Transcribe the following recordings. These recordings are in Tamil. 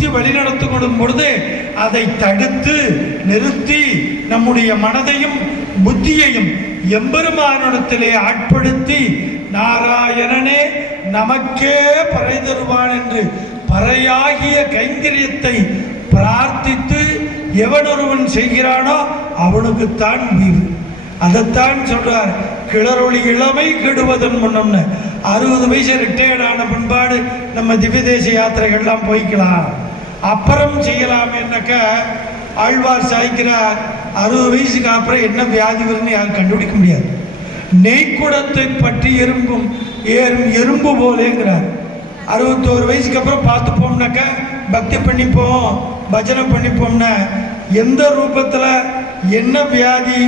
புத்தி வழிநடத்தப்படும் பொழுது அதை தடுத்து நிறுத்தி நம்முடைய மனதையும் புத்தியையும் எம்பெருமானிடத்திலே ஆட்படுத்தி நாராயணனே நமக்கே பறை தருவான் என்று பறையாகிய கைங்கரியத்தை பிரார்த்தித்து எவனொருவன் செய்கிறானோ அவனுக்குத்தான் உயிர். அதைத்தான் சொல்றார், கிளறொளி இளமை கெடுவதன் முன்னம்னு. 60 வயசு ரிட்டையர்ட் ஆன பின்பாடு நம்ம திவ்ய தேச யாத்திரைகள்லாம் போய்க்கலாம், அப்புறம் செய்யலாம் என்னக்க ஆழ்வார் சாய்க்கிறார். 60 வயசுக்கு அப்புறம் என்ன வியாதி வரும்னு யாரும் கண்டுபிடிக்க முடியாது. நெய்க்குடத்தை பற்றி எறும்பு போலேங்கிறார். 61 வயசுக்கு அப்புறம் பார்த்துப்போம்னாக்க பக்தி பண்ணிப்போம், பஜனை பண்ணிப்போம்னா எந்த ரூபத்தில் என்ன வியாதி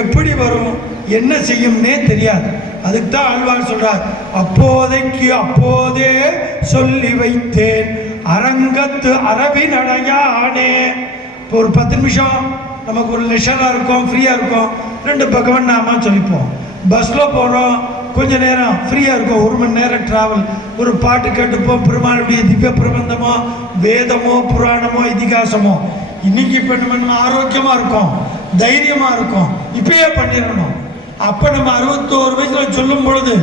எப்படி வரும் என்ன செய்யும்னே தெரியாது. அதுக்கு தான் ஆழ்வார் சொல்றார், அப்போதைக்கு அப்போதே சொல்லி வைத்தேன் அரங்கத்து அரவி நடையானே. இப்போ ஒரு 10 நிமிஷம் நமக்கு ஒரு லெஷராக இருக்கும், ஃப்ரீயாக இருக்கும், 2 பகவன் நாமா சொல்லிப்போம். பஸ்ஸில் போகிறோம், கொஞ்ச நேரம் ஃப்ரீயாக இருக்கும், 1 மணி நேரம் ட்ராவல், ஒரு பாட்டு கேட்டுப்போம், பெருமாளுடைய திவ்ய பிரபந்தமோ வேதமோ புராணமோ இதிகாசமோ. இன்னைக்கு இப்போ நம்ம ஆரோக்கியமாக இருக்கும், தைரியமாக இருக்கும், இப்பயே பண்ணிடணும். அப்போ நம்ம 61 வயசில் சொல்லும் பொழுது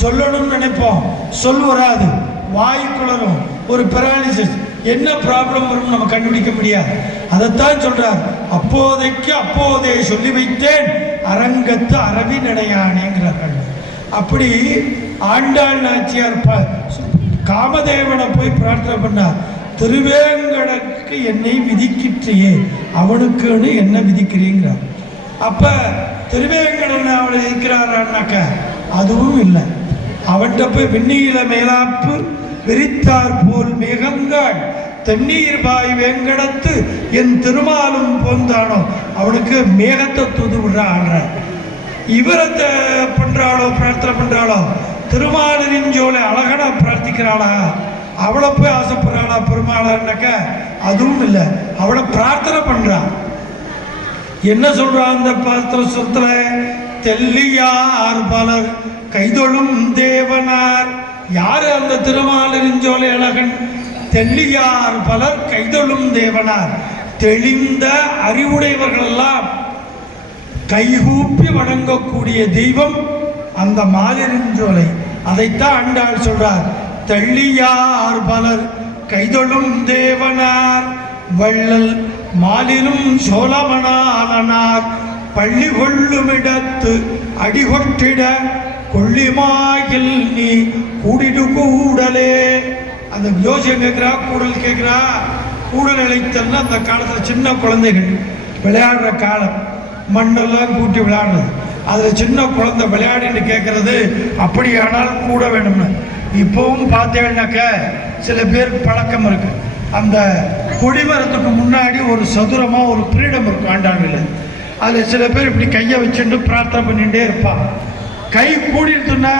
சொல்லணும்னு நினைப்போம், சொல் வராது, வாய் குளரும், ஒரு பெராலிசிஸ், என்ன ப்ராப்ளம் வரும் நம்ம கண்டுபிடிக்க முடியாது. அதைத்தான் சொல்றார், அப்போதைக்கு அப்போதே சொல்லி வைத்தேன் அரங்கத்து அரவி நடையானேங்கிறார்கள். அப்படி ஆண்டாள் நாச்சியார் காமதேவனை போய் பிரார்த்தனை பண்ணார், திருவேங்கடக்கு என்னை விதிக்கிற்றையே அவனுக்குன்னு என்ன விதிக்கிறீங்கிறார். அப்ப திருவேங்கடன் அவனை விதிக்கிறாரான்னாக்க அதுவும் இல்லை. அவன்கிட்ட போய் வெந்நீல மேலாப்பு விரித்தார் போல் மேகங்கள் தென்னீர் பாய் வேங்கடத்து என் திருமாலும் போந்தானோ அவனுக்கு மேகத்தை தூது விடுற ஆடுறார். இவரத்தை பண்றாளோ பிரார்த்தனை பண்றாளோ, திருமாலின் ஜோலை அழகனா பிரார்த்திக்கிறாளா, அவளை போய் ஆசைப்படுறாளா பெருமாளான்னாக்க அதுவும் இல்லை. அவளை பிரார்த்தனை பண்றான். என்ன சொல்றான் அந்த பாத்திரத்துல, தெல்லியார் பலர் கைதொழும் தேவனார். யாரு அந்த திருமாலிருஞ்சோலை அழகன்? தெல்லியார் பலர் கைதொழும் தேவனார். தெளிந்த அறிவுடையவர்கள் எல்லாம் கைகூப்பி வணங்கக்கூடிய தெய்வம் அந்த மாலிருஞ்சோலை. அதைத்தான் ஆண்டாள் சொல்றார், தெள்ளியார் பலர் கைதொழும் தேவனார் வள்ளல் மாலிரும் சோழமனாலனார் பள்ளி கொள்ளுமிடத்து அடிகொட்டிட கொள்ளிமாயில் நீ கூடிடு கூடலே. அந்த ஜோசியம் கேட்குறா, கூடல் கேட்குறா. கூடல் இழைத்தல்னா அந்த காலத்தில் சின்ன குழந்தைகள் விளையாடுற காலம், மண்ணெல்லாம் கூட்டி விளையாடுறது, அதில் சின்ன குழந்தை விளையாடின்னு கேட்குறது. அப்படியானால் கூட வேணும்னு இப்போவும் பார்த்தேன்னாக்க சில பேருக்கு பழக்கம் இருக்கு. அந்த கொடிமரத்துக்கு முன்னாடி ஒரு சதுரமாக ஒரு கிரீடம் இருக்கும் ஆண்டாண்டில், அதில் சில பேர் இப்படி கையை வச்சுட்டு பிரார்த்தனை பண்ணிகிட்டே இருப்பான். கை கூடிட்டுன்னா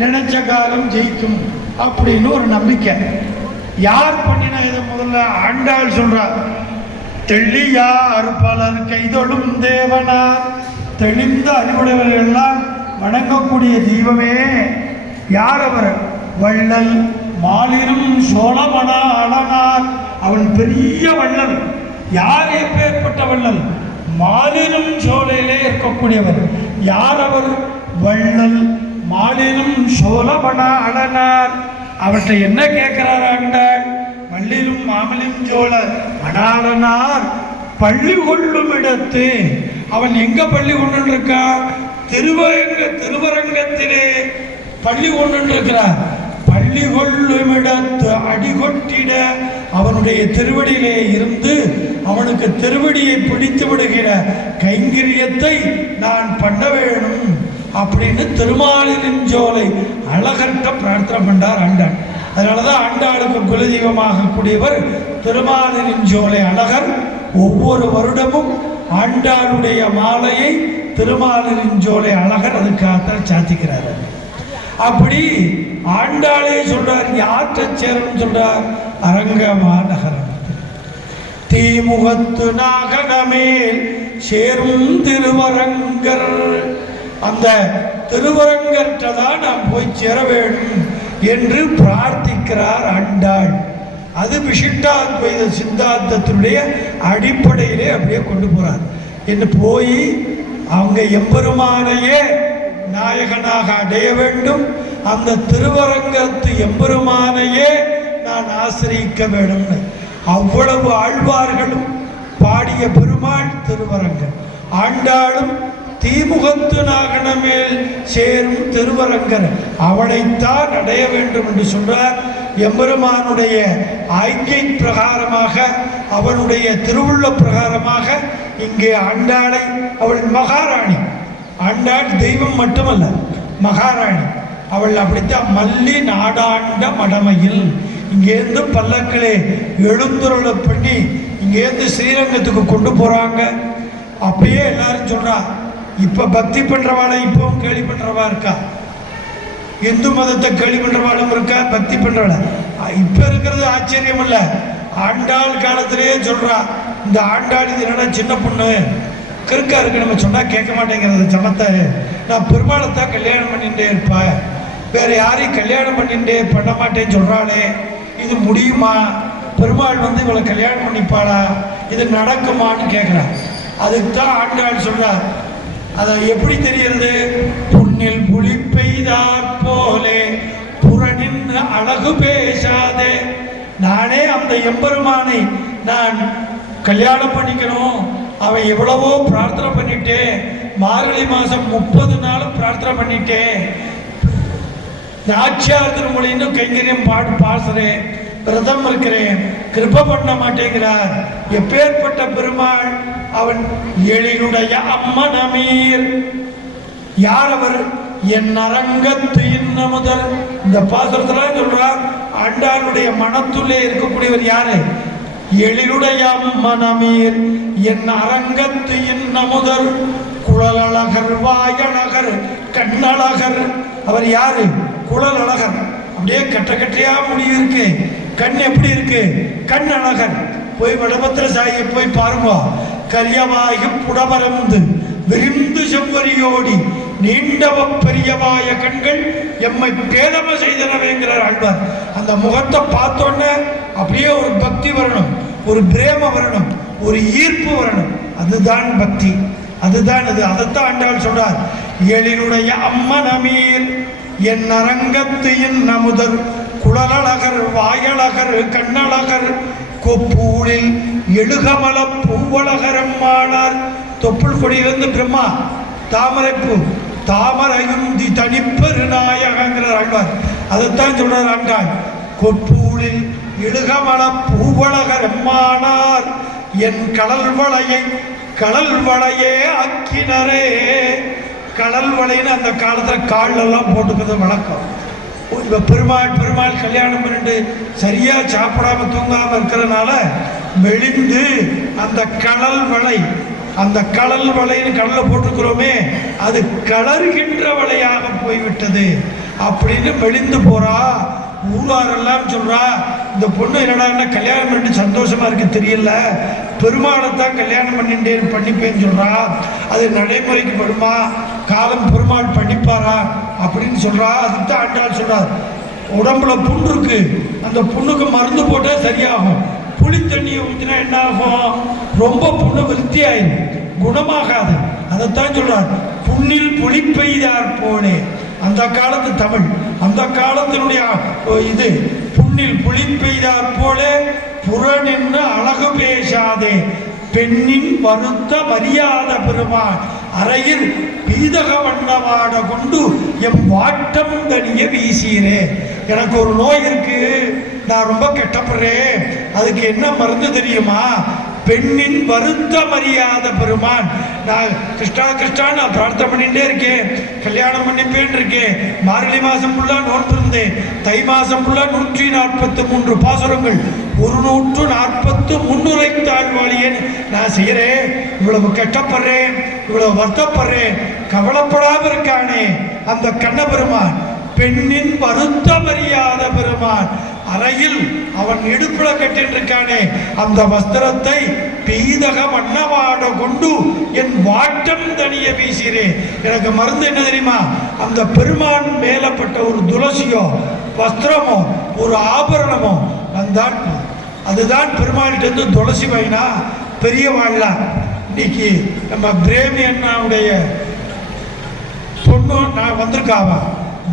நினைச்ச காலம் ஜெயிக்கும் அப்படின்னு ஒரு நம்பிக்கை. யார் பண்ணினா இதை? முதல்ல ஆண்டாள் சொல்றார், தெள்ளியார் பலர் கைதொழும் தேவனார். தெளிந்த அறிவுடையவர்கள் எல்லாம் வணங்கக்கூடிய தெய்வமே. யார் அவர்? வள்ளல் மாலிரும் சோழமனாலனார். அவன் பெரிய வள்ளல். யார் எப்பேற்பட்ட வள்ளல்? மாலிரும் சோலையிலே இருக்கக்கூடியவர். யார் அவர்? வள்ளல் மாலிரும் சோழமனாலனார். அவற்றை என்ன கேட்கிறார் ஆண்டாள்? வள்ளிலும் மாமலியும் சோழ மணாலனார் பள்ளி கொள்ளும் இடத்து. அவன் எங்க பள்ளி கொண்டு இருக்கான்? திருவரங்கத்திலே பள்ளி கொண்டு இருக்கிறார். பள்ளி கொள்ளும் இடத்து அடிகொட்டிட அவனுடைய திருவடியிலே இருந்து அவனுக்கு திருவடியை பிடித்து விடுகிற கைங்கரியத்தை நான் பண்ண வேணும் அப்படின்னு திருமாலிருஞ்சோலை அழகர்கிட்ட பிரார்த்தனை பண்ணார் ஆண்டாள். அதனாலதான் ஆண்டாளுக்கு குலதெய்வமாக கூடியவர் திருமாலிருஞ்சோலை அழகர். ஒவ்வொரு வருடமும் ஆண்டாளுடைய மாலையை திருமாலிருஞ்சோலை அழகர் அதுக்காக சாத்திக்கிறார். அப்படி ஆண்டாளே சொல்றார், யாற்ற சேரணும் சொல்றார்? அரங்கமா நகரம் தீமுகத்து நாகனமேல் சேரும் திருவரங்கர். அந்த திருவரங்கர்தான் நாம் போய் சேர வேண்டும் என்று பிரார்த்திக்கிறார் ஆண்டாள். அது விசிஷ்டாத்வைத சித்தாந்தத்தினுடைய அடிப்படையிலே அப்படியே கொண்டு போறார். என்று போய் அவங்க எம்பெருமானையே நாயகனாக அடைய வேண்டும், அந்த திருவரங்கத்து எம்பெருமானையே நான் ஆசிரியிக்க வேண்டும்னு அவ்வளவு ஆழ்வார்களும் பாடிய பெருமாள் திருவரங்கர். ஆண்டாளும் தீமுகத்து நாகனமேல் சேரும் திருவரங்கர் அவனைத்தான் அடைய வேண்டும் என்று சொல்றார். எம்பெருமானுடைய ஆய்கை பிரகாரமாக, அவனுடைய திருவுள்ள பிரகாரமாக இங்கே ஆண்டாளை, அவள் மகாராணி. ஆண்டாள் தெய்வம் மட்டுமல்ல, மகாராணி. அவள் அப்படித்தான் மல்லி நாடாண்ட மடமையில் இங்கேருந்து பல்லக்கிலே எழுந்துருளை பண்ணி இங்கேருந்து ஸ்ரீரங்கத்துக்கு கொண்டு போறாங்க. அப்படியே எல்லாரும் சொல்றா, இப்ப பக்தி பண்றவாளை இப்பவும் கேள்வி பண்றவா இருக்கா, இந்து மதத்தை கேள்வி பண்றவாளும் இருக்கா, பக்தி பண்றவாள. இப்ப இருக்கிறது ஆச்சரியம் இல்ல, ஆண்டாள் காலத்திலேயே சொல்றா, இந்த ஆண்டாள் இது என்னடா சின்ன பொண்ணு கிறுக்கா இருக்கு, நம்ம சொன்னா கேட்க மாட்டேங்கிறது சமத்தை, நான் பெருமாளைத்தான் கல்யாணம் பண்ணிட்டே இருப்பேன், வேற யாரையும் கல்யாணம் பண்ண மாட்டேன்னு சொல்றாளே, இது முடியுமா, பெருமாள் வந்து இவளை கல்யாணம் பண்ணிப்பாளா, இது நடக்குமான்னு கேட்கிறான். அதுக்கு தான் ஆண்டாள் சொல்றார். அதை எப்படி தெரிகிறது? புண்ணில் புலி பெய்தாற் போலே புறனின் அழகு பேசாதே. நானே அந்த எம்பெருமானை நான் கல்யாணம் பண்ணிக்கணும், அவன் எவ்வளவோ பிரார்த்தனை பண்ணிட்டேன், மார்கழி மாசம் 30 நாள் பிரார்த்தனை பண்ணிட்டேன், நாச்சியார் திருமொழின்னு கைங்கரியம் பாசுறேன், விரதம் இருக்கிறேன், கிருப பண்ண மாட்டேங்கிறார். எப்பேற்பட்ட பெருமாள் அவன்? எழிலுடைய அம்மனமீர். யார் அவர்? என் அரங்கத்து இன்ன முதல். இந்த பாசுரத்துல சொல்றார், ஆண்டாளுடைய மனத்துள்ளே இருக்கக்கூடியவர் யாரு? எழிலுடைய அம்மனமீர் என் அரங்கத்து இன்ன முதல் குழலழகர் வாயழகர் கண்ணழகர். அவர் யாரு? குழல் அழகர். அப்படியே கட்ட கட்டையா முடி இருக்கு, கண் எப்படி இருக்கு? கண் அழகர். போய் வடபத்திர சாயை போய் பாருங்க. கரியவாகி புடவரந்து விரிந்து செவ்வரியோடி நீண்டவ பெரியவாய கண்கள் எம்மை பேதம செய்தனவேங்கிறார் ஆழ்வார். அந்த முகத்தை பார்த்தோன்னே அப்படியே ஒரு பக்தி வரணும், ஒரு பிரேம வரணும், ஒரு ஈர்ப்பு வரணும். அதுதான் பக்தி, அதுதான் அது. அதைத்தான் ஆண்டாள் சொல்றார். எழிலுடைய அம்மனமீர் என் அரங்கத்து என் அமுதர் குழலழகர் வாயழகர் கண்ணழகர் கொப்பூழில் எழுகமல பூவழகரம்மானார். தொப்புள் கொடியிலிருந்து பிரம்மா தாமரைப்பூ, தாமரையுந்தி தனிப்பெரு நாயகங்கிறார் ஆழ்வார். அதைத்தான் சொல்றார் ஆண்டாள். கொப்பூழில் எழுகமல பூவழகரம்மானார் என் கடல் வளையே ஆக்கினரே. கடல் வளைன்னு அந்த காலத்தில் காலெல்லாம் போட்டுக்கிறது வழக்கம். இப்போ பெருமாள் கல்யாணம் பண்ணிட்டு சரியா சாப்பிடாம தூங்காம இருக்கிறதுனால மெலிந்து அந்த கடல் வளைன்னு கடலை போட்டுக்கிறோமே, அது கலர்கின்ற வளையாக போய்விட்டது அப்படின்னு மெலிந்து போறா. ஊராரெல்லாம் சொல்றா, இந்த பொண்ணு என்னடா கல்யாணம் பண்ணிட்டு சந்தோஷமா இருக்கு தெரியல, பெருமாளைத்தான் கல்யாணம் பண்ணிப்பேன்னு சொல்றா. அது நடைமுறைக்கு படுமா? காலம் பெருமாள் பண்ணிப்பாரா அப்படின்னு சொல்றா. அதுக்கு தான் ஆண்டாள் சொல்றார், உடம்புல புண்ணு இருக்கு, அந்த புண்ணுக்கு மருந்து போட்டா சரியாகும். புளி தண்ணியை ஊற்றினா என்ன ஆகும்? ரொம்ப புண்ணு விருத்தி ஆயிடும், குணமாகாது. அதைத்தான் சொல்றார், புண்ணில் புளி பெய்தார் போனே. அந்த காலத்து தமிழ், அந்த காலத்தினுடைய இது. புண்ணில் புளி பெய்தார் போலே புறநின்று அழகு பேசாதே பெண்ணின் வருத்த மரியாத பெருமான் அறையில் பீதக வண்ணவாட கொண்டு எம் வாட்டம் தனிய வீசீரே. எனக்கு ஒரு நோய் இருக்கு, நான் ரொம்ப கெட்டப்படுறேன், அதுக்கு என்ன மருந்து தெரியுமா? பெண்ணின் வருத்த மரியாத பெருமான். நான் கிருஷ்ணா நான் பிரார்த்தனை பண்ணிட்டே இருக்கேன், கல்யாணம் பண்ணிப்பேன் இருக்கேன், மார்கழி மாசம் ஃபுல்லா நோன்பு இருந்தேன், தை மாசம் ஃபுல்லா 143 பாசுரங்கள், 140 முன்னுரை தாழ்வாளியேன் நான் செய்யறேன். இவ்வளவு கெட்டப்படுறேன், இவ்வளவு வருத்தப்படுறேன், கவலைப்படாம இருக்கானே அந்த கண்ண பெருமான், பெண்ணின் வருத்த மரியாத பெருமான் அறையில் அவன் இடுப்புல கட்டிருக்கானே அந்த வஸ்திரத்தை பீதக வண்ணவாட கொண்டு என் வாட்டம் தனிய வீசிறே. எனக்கு மருந்து என்ன தெரியுமா? அந்த பெருமான் மேலப்பட்ட ஒரு துளசியோ வஸ்திரமோ ஒரு ஆபரணமோ வந்தால் அதுதான் பெருமாள்கிட்ட துளசி வைனா பெரிய வாழலாம். இன்னைக்கு நம்ம பிரேமி அண்ணாவுடைய பொண்ணு நான் வந்திருக்காவா,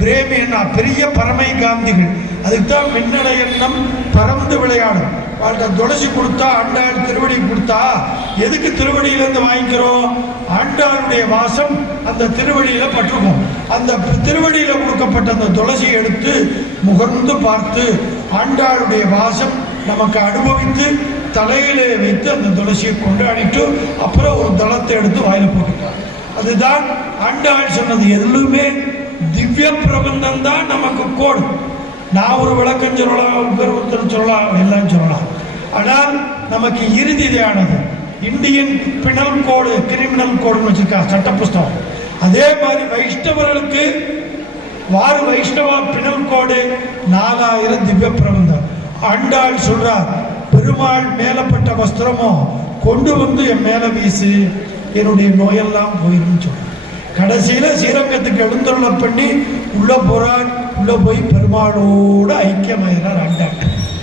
பிரேமி அண்ணா பெரிய பரமை காந்திகள், அதுக்கு தான் மின்னடை எண்ணம் பறந்து விளையாடும். வாழ்க்கை துளசி கொடுத்தா ஆண்டாள் திருவடி கொடுத்தா எதுக்கு திருவடியிலேருந்து வாங்கிக்கிறோம்? ஆண்டாளுடைய வாசம் அந்த திருவடியில் பட்டிருக்கும். அந்த திருவடியில் கொடுக்கப்பட்ட அந்த துளசியை எடுத்து முகர்ந்து பார்த்து ஆண்டாளுடைய வாசம் நமக்கு அனுபவித்து தலையிலே வைத்து அந்த துளசியை கொண்டாடிட்டு அப்புறம் ஒரு தளத்தை எடுத்து வாயில போட்டுட்டார். அதுதான் ஆண்டாள் சொன்னது. எதுவுமே திவ்ய பிரபந்தம் தான் நமக்கு கோடு. நான் ஒரு விளக்கம் சொல்லலாம், ஒருத்தர் சொல்லலாம், எல்லாம் சொல்லலாம். ஆனால் நமக்கு இறுதியானது இந்தியன் பினல் கோடு, கிரிமினல் கோடுன்னு வச்சிருக்கா சட்ட புஸ்தகம். அதே மாதிரி வைஷ்ணவர்களுக்கு வாரு வைஷ்ணவா பினல் கோடு 4000 திவ்ய பிரபந்தம். ஆண்டாள் சொல்றார், பெருமாள் மேலப்பட்ட வஸ்திரமோ கொண்டு வந்து என் மேல வீசு, என்னுடைய நோயெல்லாம் போயிடும் சொல்ற. கடைசியில ஸ்ரீரங்கத்துக்கு எழுந்தருள பண்ணி உள்ள போறார். உள்ள போய் பெருமாளோடு ஐக்கியமாயிறார் ஆண்டாள்.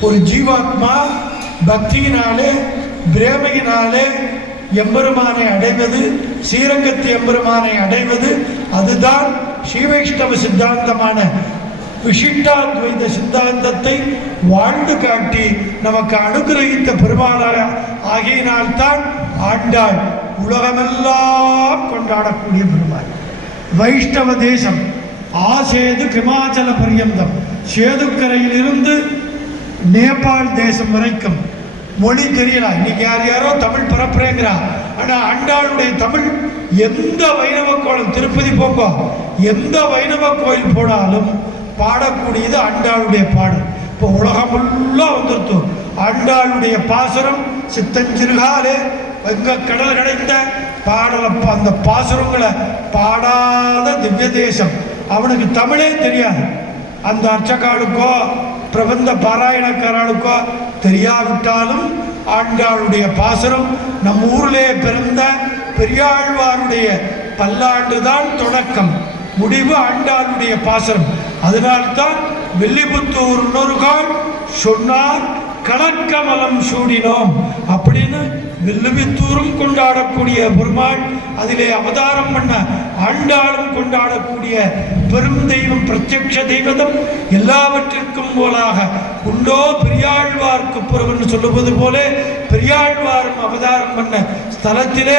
ஒரு ஜீவாத்மா பக்தியினாலே பிரேமையினாலே எம்பெருமானை அடைவது, ஸ்ரீரங்கத்து எம்பெருமானை அடைவது, அதுதான் ஸ்ரீ வைஷ்ணவ சித்தாந்தமான விசிஷ்டாத்வைத சித்தாந்தத்தை வாழ்ந்து காட்டி நமக்கு அனுகிரகித்த பெருமாளாக ஆகியினால்தான் ஆண்டாள் உலகமெல்லாம் கொண்டாடக்கூடிய பெருமாள். வைஷ்ணவ தேசம் ஆசேது ஹிமாச்சல பர்யந்தம், சேதுக்கரையிலிருந்து நேபாள் தேசம் வரைக்கும் மொழி தெரியல. இன்னைக்கு யாரோ தமிழ் பரப்புறேங்கிறா. ஆனால் ஆண்டாளுடைய தமிழ் எந்த வைணவ கோயில், திருப்பதி போங்க, எந்த வைணவ கோயில் போனாலும் பாடக்கூடியது ஆண்டாளுடைய பாடல். இப்போ உலகம் ஃபுல்லாக வந்துருத்தோம். ஆண்டாளுடைய பாசுரம் சித்தஞ்சிறுகாலே எங்க கடல் கிடைத்த பாடல, அந்த பாசுரங்களை பாடாத திவ்ய தேசம். அவனுக்கு தமிழே தெரியாது. அந்த அர்ச்சகாளுக்கோ பிரபந்த பாராயணக்காரர்களுக்கோ தெரியாவிட்டாலும் ஆண்டாளுடைய பாசுரம் நம் ஊரிலே பிறந்த பெரியாழ்வாருடைய பல்லாண்டு தான் தொடக்கம், முடிவு ஆண்டாளுடைய பாசுரம். அதனால்தான் வெள்ளிபுத்தூர் நொறுகால் சொன்னார் கணக்கமலம் சூடினோம் அப்படின்னு வெள்ளிபுத்தூரும் கொண்டாடக்கூடிய பெருமாள், அதிலே அவதாரம் பண்ண ஆண்டாளும் கொண்டாடக்கூடிய பெரும் தெய்வம், பிரத்யக்ஷ தெய்வதம், எல்லாவற்றிற்கும் போலாக உண்டோ பெரியாழ்வார்க்கு புறவன் சொல்லுவது போல பெரியாழ்வாரும் அவதாரம் பண்ண ஸ்தலத்திலே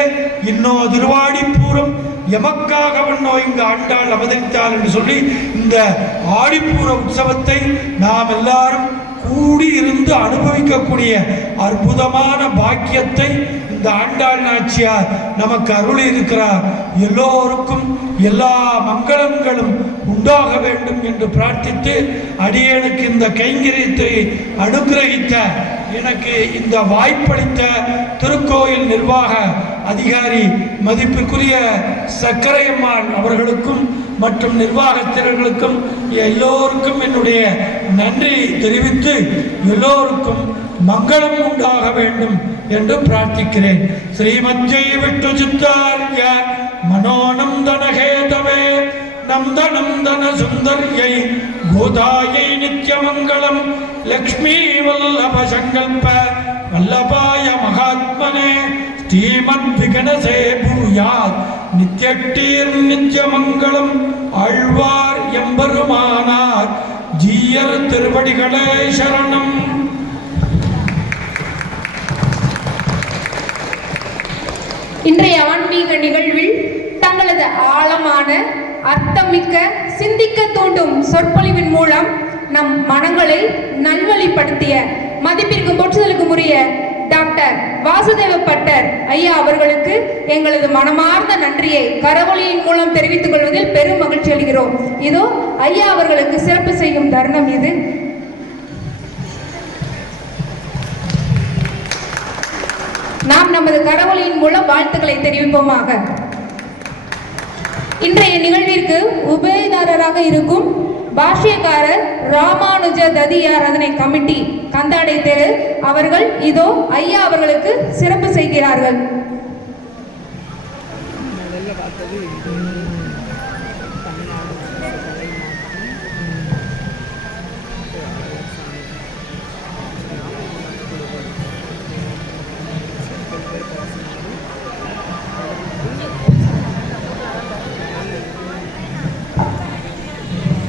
இன்னோ திருவாடி பூரம் எமக்காக வண்ணோ இங்கு ஆண்டாள் அவதரித்தாள் என்று சொல்லி இந்த ஆடிப்பூர உற்சவத்தை நாம் எல்லாரும் கூடி இருந்து அனுபவிக்கக்கூடிய அற்புதமான பாக்கியத்தை இந்த ஆண்டாள் நாச்சியார் நமக்கு அருளி இருக்கிறார். எல்லோருக்கும் எல்லா மங்களங்களும் உண்டாக வேண்டும் என்று பிரார்த்தித்து அடியேனுக்கு இந்த கைங்கரியத்தை அனுகிரகித்த, எனக்கு இந்த வாய்ப்பளித்த திருக்கோயில் நிர்வாக அதிகாரி மதிப்புக்குரிய சக்கரையம்மாள் அவர்களுக்கும் மற்றும் நிர்வாகத்தினர்களுக்கும் எல்லோருக்கும் என்னுடைய நன்றி தெரிவித்து எல்லோருக்கும் மங்களம் உண்டாக வேண்டும் என்று பிரார்த்திக்கிறேன். ஸ்ரீமத்யை விட்டு சித்தார்ய மனோநந்தனகேதவே நந்தநந்தன சுந்தர்யை கோதாயை நித்யமங்கலம் லக்ஷ்மீ வல்லப சங்கல்ப வல்லபாய மகாத்மனே ஸ்ரீமத் விகனசே பூயாத் நித்யட்டீர் நித்யமங்கலம். ஆழ்வார் எம்பெருமானார் ஜீயர் திருவடிகளே சரணம். இன்றைய ஆன்மீக நிகழ்வில் தங்களது ஆழமான அர்த்தமிக்க சிந்திக்க தூண்டும் சொற்பொழிவின் மூலம் நம் மனங்களை நல்வழிப்படுத்திய மதிப்பிற்கு போற்றுதலுக்கு உரிய டாக்டர் வாசுதேவ பட்டர் ஐயா அவர்களுக்கு எங்களது மனமார்ந்த நன்றியை கரவொலியின் மூலம் தெரிவித்துக் கொள்வதில் பெரும் மகிழ்ச்சி அடைகிறோம். இதோ ஐயா அவர்களுக்கு சிறப்பு செய்யும் தருணம் இது. நாம் நமது கரவொலியின் மூலம் வாழ்த்துக்களை தெரிவிப்போமாக. இன்றைய நிகழ்விற்கு உபயதாரராக இருக்கும் பாஷ்யக்காரர் ராமானுஜ ததியாராதனை கமிட்டி கந்தாடை தெரு அவர்கள் இதோ ஐயா அவர்களுக்கு சிறப்பு செய்கிறார்கள்.